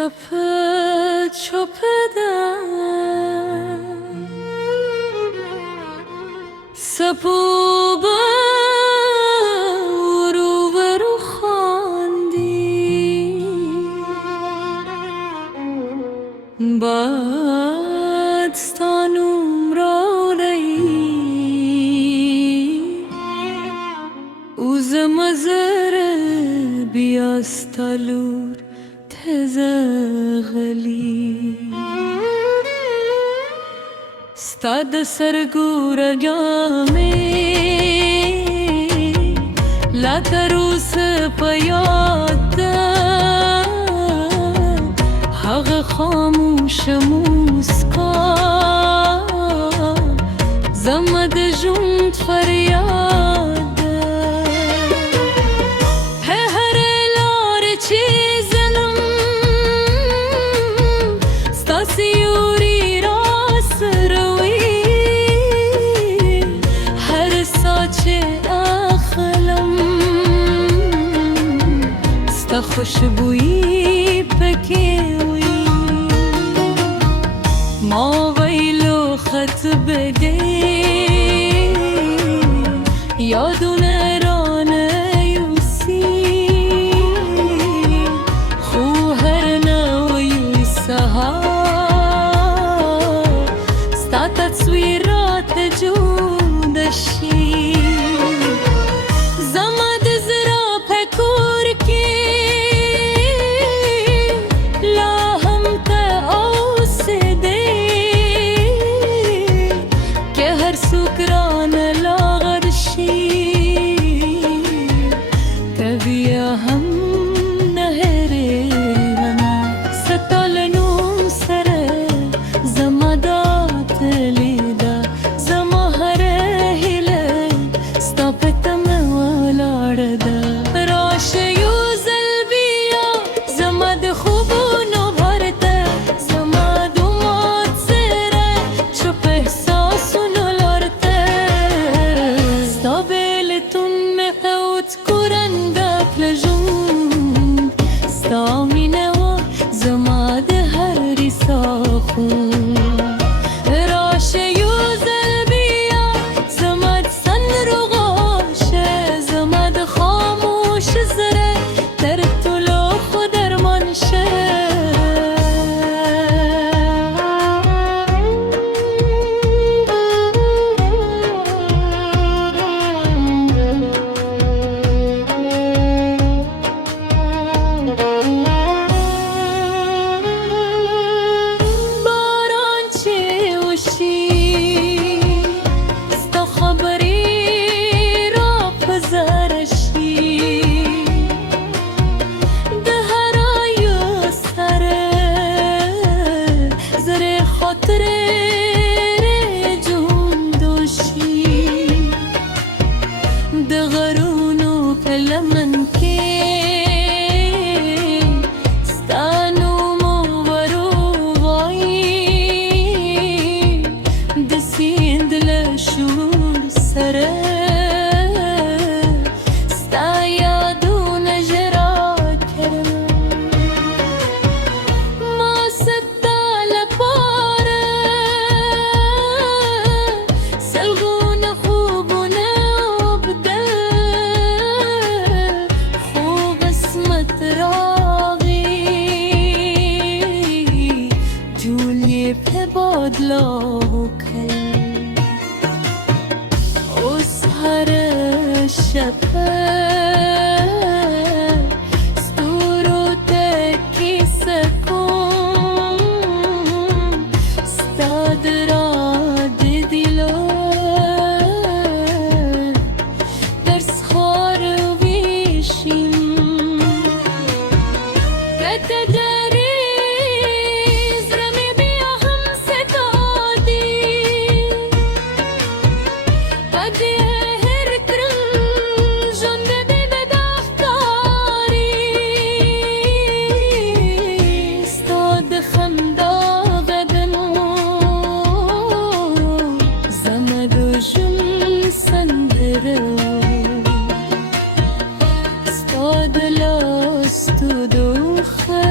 çöpe çöpeden sapı برو برو خواندی بعد ستانوم را اوز مزر بیاستالور تزغلی ستاد سرگور گامی لا تروس پیاد حق خاموش موسکا زمد جند فریاد هر لار چیزنم ستاسیوری راس روی هر ساچه اخلم ستا خوشبویی پکیوی ما ویلو خط بده یادون رانه یوسی خو هر نوی سها ستا تصویرات جودشی زمد زرا پکور کی لا هم تا اوسده که هر سکران لاغرشی تبیا هم نهرم ستالنوم سره زمادات لیدا زما هر هیله ستاپتم ولارده راش یوزل بیا زماد خوبونو بارده زماد اومد سره چوب احساسونو لارده ستابلتون مهوت کورنده پلجون ستامینه و زماد هر ریساخون راش یوزل بیا زماد سن رو غاشه زماد خاموش زره در طولو خودرمان شه باران چه وشی ستا خبری را پزرشی ده هرای سره زره خاطر جون دوشی ده غرونو کلمن که ستانو مو وای دسیند لشور سره ستا یادون جرا کرم ما ستا لپاره سلگون خوبون عبده خوب اسمت راغی جولی په بادلا کل اوس هر شپه ستورو تکی سکون ستاد را دیدیلو درس خوار ویشیم کتدریز رمی بیا هم ستادی قدی هر کرن جنده بی بداختاری استاد خمدا بدنو زمدو جم سندرو استاد لاستو دوخه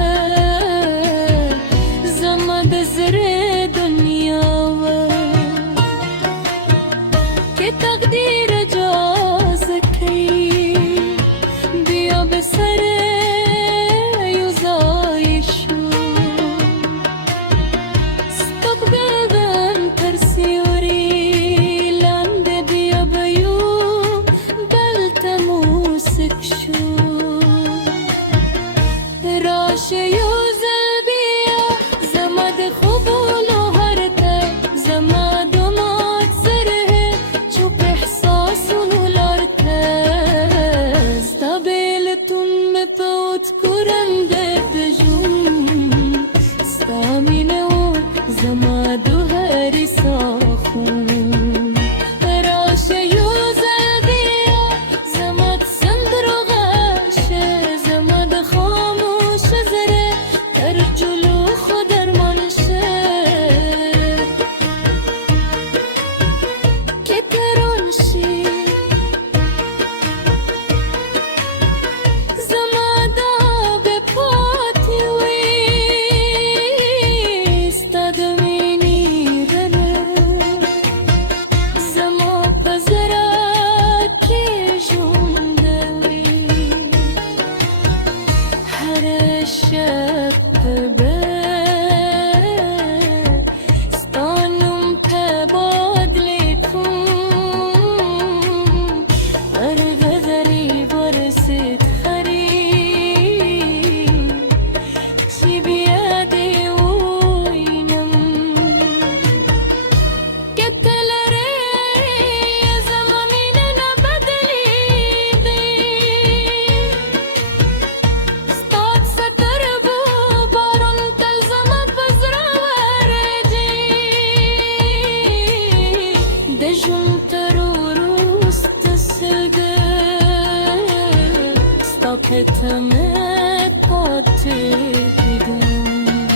تمه پاته بدون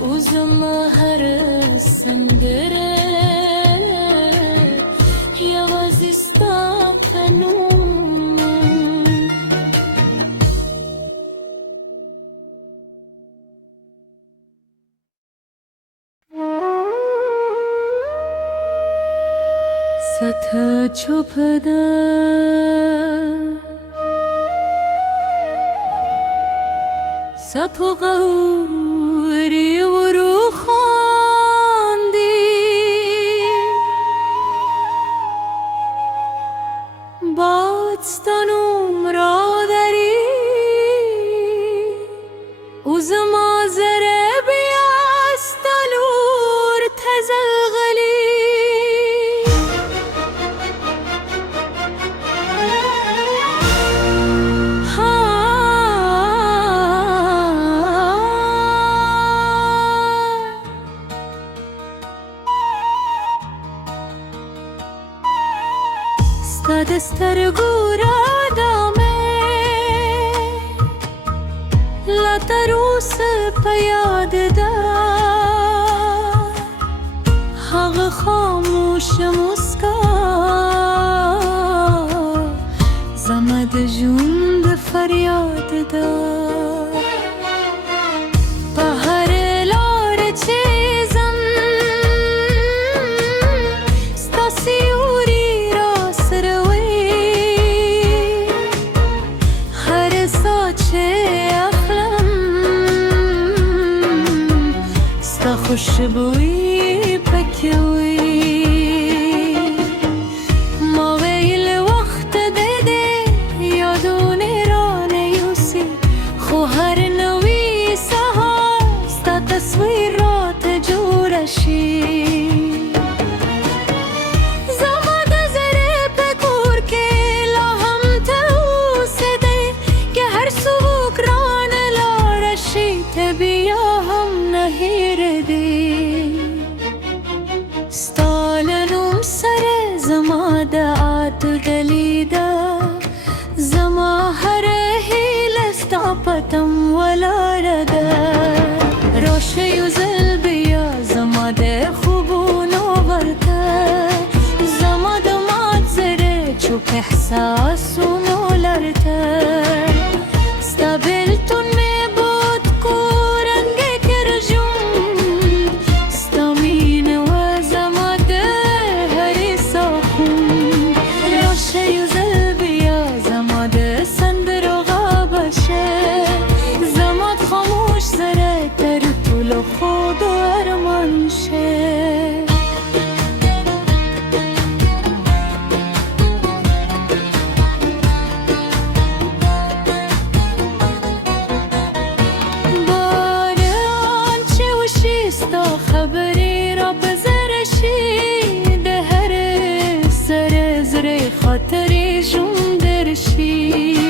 اوزم هر سندره یوازیستا قنون ستا چوپده سپو غوری و رو خواندی بادستانم را داری اوزم آزره بیاستالور تزغلی دسترگو را دامه لطروس پیاد دار حق خاموش مسکا زمد جون فریاد دار بهر لار چیزم ستاسیوری خوشبوی پکوی ما ویل وقت دده یادونه را نیوسی خو هر نوی سهار ستا تصویر را تجورشی زمان زره پکور که لاهم توسده که هر سوک ران لارشی تبیا هم نهیر زما دعات دلیدا زما هر هیل ستا پتم ولا ردا روشه یوزل بیا زما ده خوبونو ورته زما دمات زره چوب احساسونو لرته ستا بلتون می بود کورنگه کرجون ستا مینه و زما ده خود ارمان شه باره آنچه وشیستا خبری را بزرشی ده هر سر زره خاطری جون درشی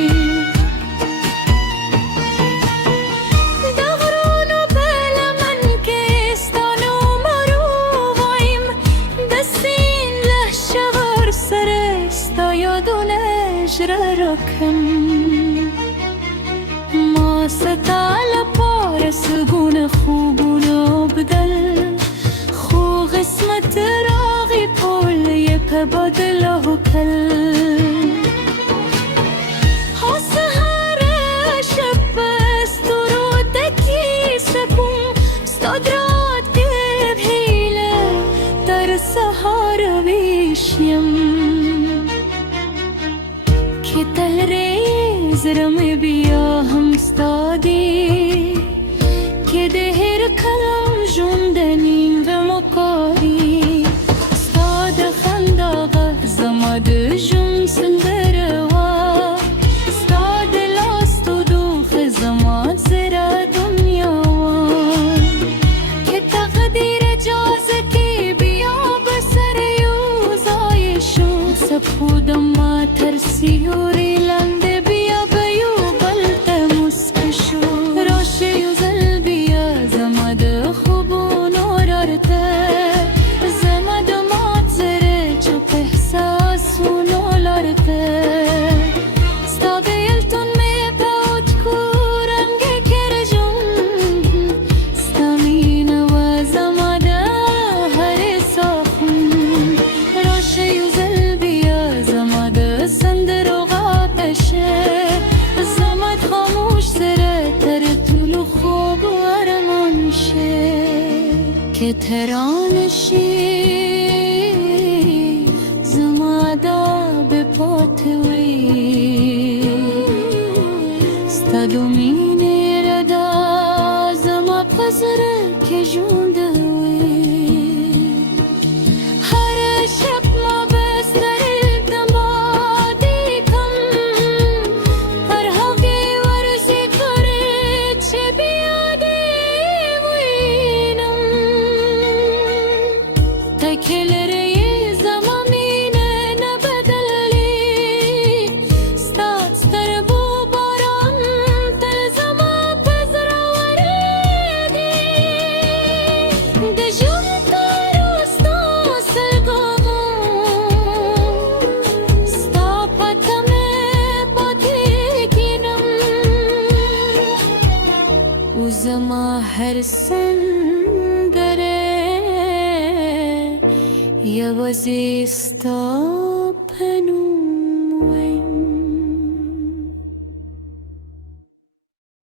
ركم ما ستعلى بارس قون خوبنا بدل خو قسمت راغي بول يكبدله كل هسهر شب استرودكي سكون استدرات بهيلة در سهر بيشيم تل ریز رم بیا هم ستادی که دهر کلم جوندنیم و مکاری ستاد خنداغ زماد جون سندروا ستاد لاست و دوخ زماد زرا دنیاوان که تقدیر جازه کی بیا بسر یوزایشون سپودم ما ترسیوری لنده بیا بیو بلت مسکشو هران شی زمادا بپاتوی ستادومینی ردا زما پزر که جوندوی هر شب ما بستر دمادی کم هر هفته ورزی کره چه بیاده وینم تکلره زمامینه نبدلی ستاد ستر بو باران تل زما پزر وردی دجون تاروستا سلگامو ستا پتمه پاتیکینم و زما هر سندره یوازی ستا